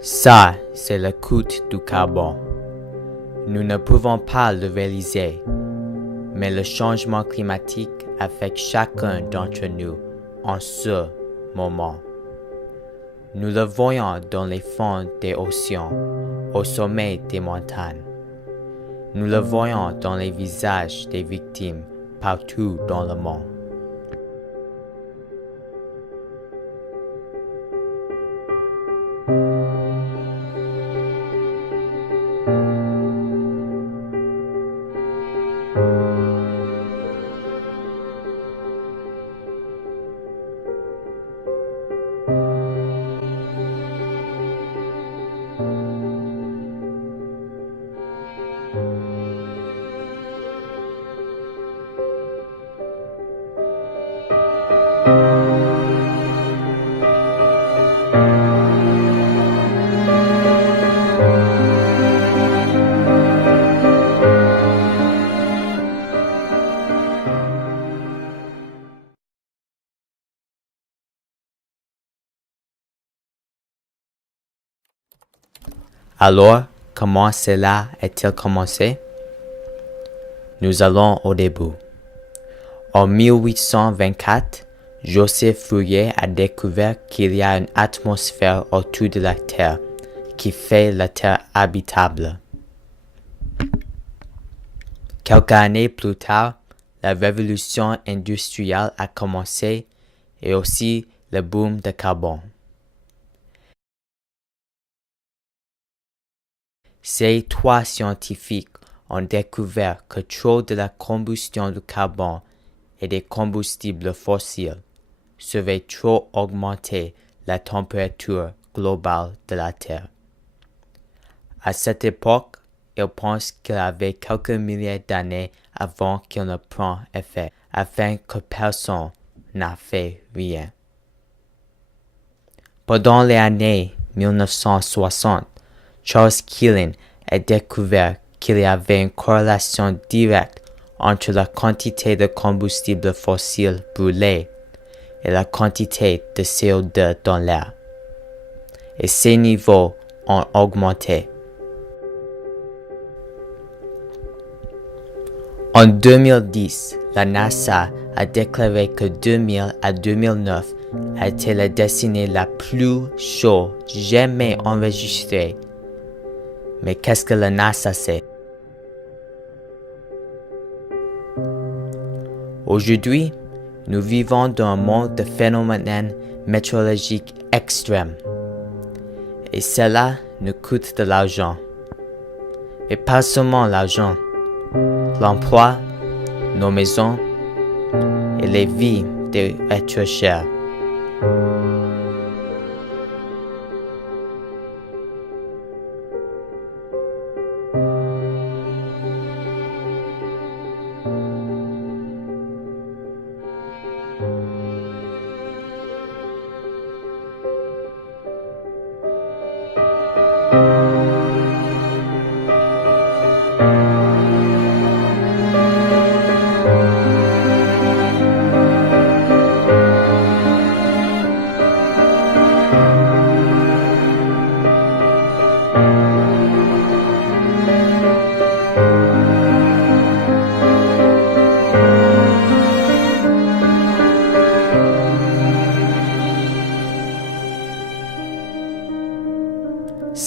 Ça, c'est le coût du carbone. Nous ne pouvons pas le réaliser, mais le changement climatique affecte chacun d'entre nous en ce moment. Nous le voyons dans les fonds des océans, au sommet des montagnes. Nous le voyons dans les visages des victimes partout dans le monde. Alors, comment cela a-t-il commencé? Nous allons au début. En 1824, Joseph Fourier a découvert qu'il y a une atmosphère autour de la Terre qui fait la Terre habitable. Quelques années plus tard, la révolution industrielle a commencé et aussi le boom de carbone. Ces trois scientifiques ont découvert que trop de la combustion du carbone et des combustibles fossiles serait trop augmenter la température globale de la Terre. À cette époque, ils pensent qu'il y avait quelques milliers d'années avant qu'il ne prenne effet, afin que personne n'a fait rien. Pendant les années 1960, Charles Keeling a découvert qu'il y avait une corrélation directe entre la quantité de combustible fossile brûlé et la quantité de CO2 dans l'air. Et ces niveaux ont augmenté. En 2010, la NASA a déclaré que 2000 à 2009 a été la décennie la plus chaude jamais enregistrée. Mais qu'est-ce que la NASA sait? Aujourd'hui, nous vivons dans un monde de phénomènes météorologiques extrêmes. Et cela nous coûte de l'argent. Et pas seulement l'argent, l'emploi, nos maisons et les vies des êtres chers.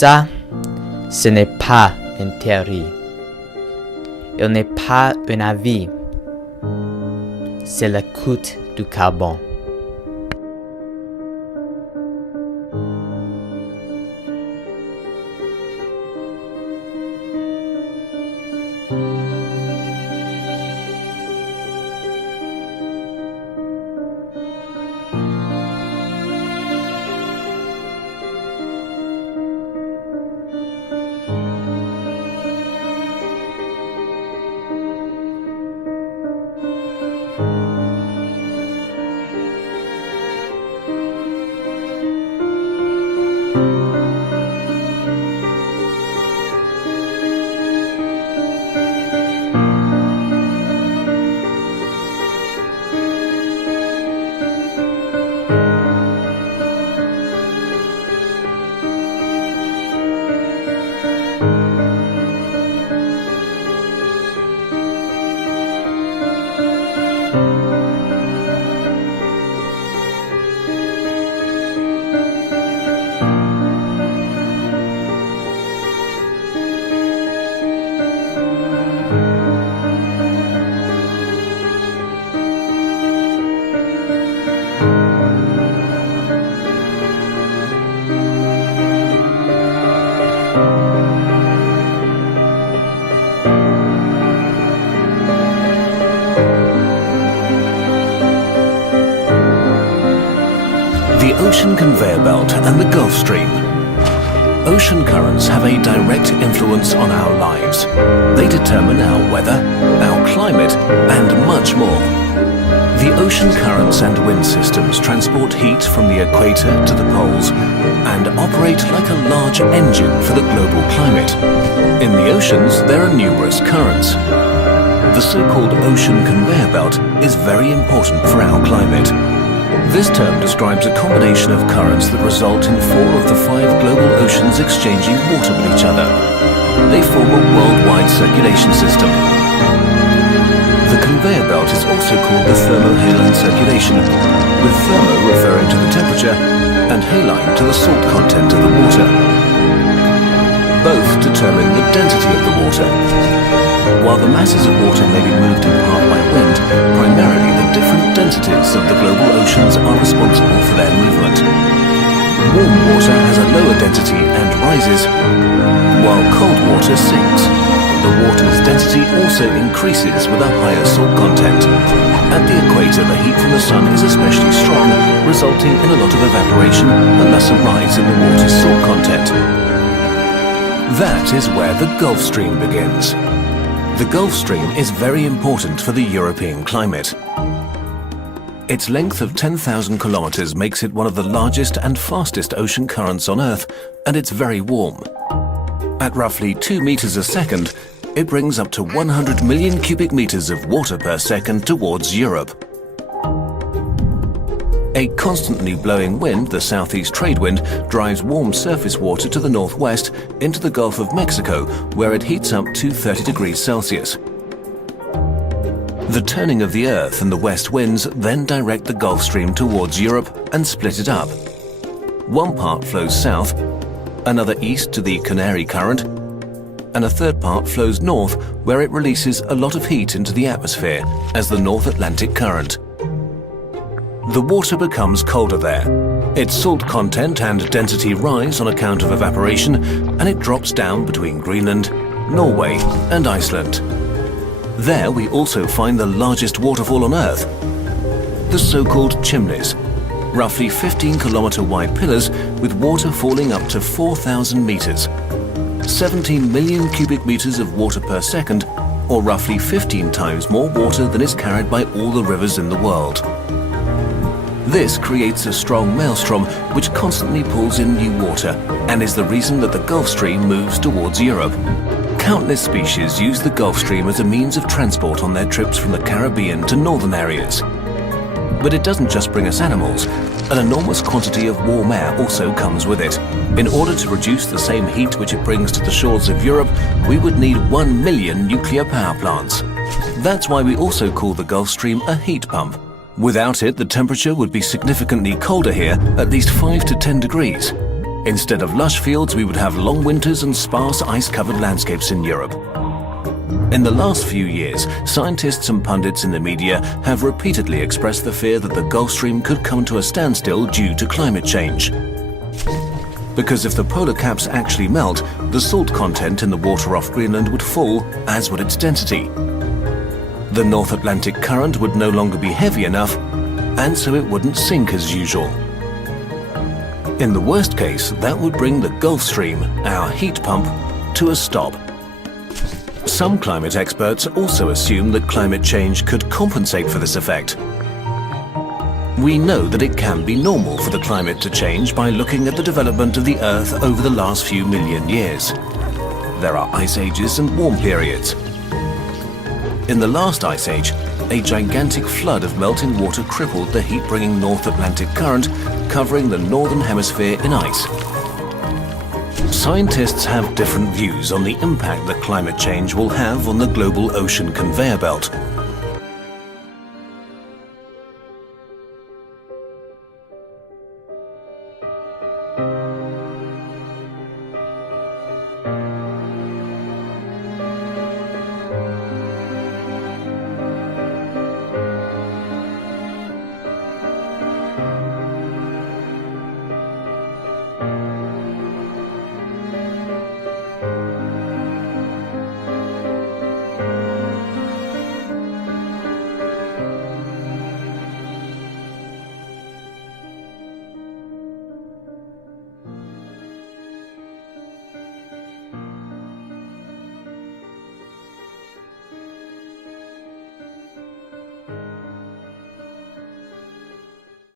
Ça, ce n'est pas une théorie. Il n'est pas un avis. C'est le coût du carbone. Ocean Conveyor Belt and the Gulf Stream. Ocean currents have a direct influence on our lives. They determine our weather, our climate, and much more. The ocean currents and wind systems transport heat from the equator to the poles and operate like a large engine for the global climate. In the oceans, there are numerous currents. The so-called ocean conveyor belt is very important for our climate. This term describes a combination of currents that result in 4 of the 5 global oceans exchanging water with each other. They form a worldwide circulation system. The conveyor belt is also called the thermohaline circulation, with thermo referring to the temperature and haline to the salt content of the water. Both determine the density of the water. While the masses of water may be moved in part by wind, primarily the different densities of the global oceans are responsible for their movement. Warm water has a lower density and rises, while cold water sinks. The water's density also increases with a higher salt content. At the equator, the heat from the sun is especially strong, resulting in a lot of evaporation and thus a rise in the water's salt content. That is where the Gulf Stream begins. The Gulf Stream is very important for the European climate. Its length of 10,000 kilometers makes it one of the largest and fastest ocean currents on Earth, and it's very warm. At roughly 2 meters a second, it brings up to 100 million cubic meters of water per second towards Europe. A constantly blowing wind, the southeast trade wind, drives warm surface water to the northwest into the Gulf of Mexico, where it heats up to 30 degrees Celsius. The turning of the Earth and the west winds then direct the Gulf Stream towards Europe and split it up. One part flows south, another east to the Canary Current, and a third part flows north, where it releases a lot of heat into the atmosphere as the North Atlantic Current. The water becomes colder there. Its salt content and density rise on account of evaporation, and it drops down between Greenland, Norway, and Iceland. There we also find the largest waterfall on Earth, the so-called chimneys, roughly 15-kilometer wide pillars with water falling up to 4,000 meters. 17 million cubic meters of water per second, or roughly 15 times more water than is carried by all the rivers in the world. This creates a strong maelstrom which constantly pulls in new water and is the reason that the Gulf Stream moves towards Europe. Countless species use the Gulf Stream as a means of transport on their trips from the Caribbean to northern areas. But it doesn't just bring us animals. An enormous quantity of warm air also comes with it. In order to reduce the same heat which it brings to the shores of Europe, we would need 1 million nuclear power plants. That's why we also call the Gulf Stream a heat pump. Without it, the temperature would be significantly colder here, at least 5 to 10 degrees. Instead of lush fields, we would have long winters and sparse ice-covered landscapes in Europe. In the last few years, scientists and pundits in the media have repeatedly expressed the fear that the Gulf Stream could come to a standstill due to climate change. Because if the polar caps actually melt, the salt content in the water off Greenland would fall, as would its density. The North Atlantic Current would no longer be heavy enough, and so it wouldn't sink as usual. In the worst case, that would bring the Gulf Stream, our heat pump, to a stop. Some climate experts also assume that climate change could compensate for this effect. We know that it can be normal for the climate to change by looking at the development of the Earth over the last few million years. There are ice ages and warm periods. In the last ice age, a gigantic flood of melting water crippled the heat-bringing North Atlantic Current, covering the northern hemisphere in ice. Scientists have different views on the impact that climate change will have on the global ocean conveyor belt.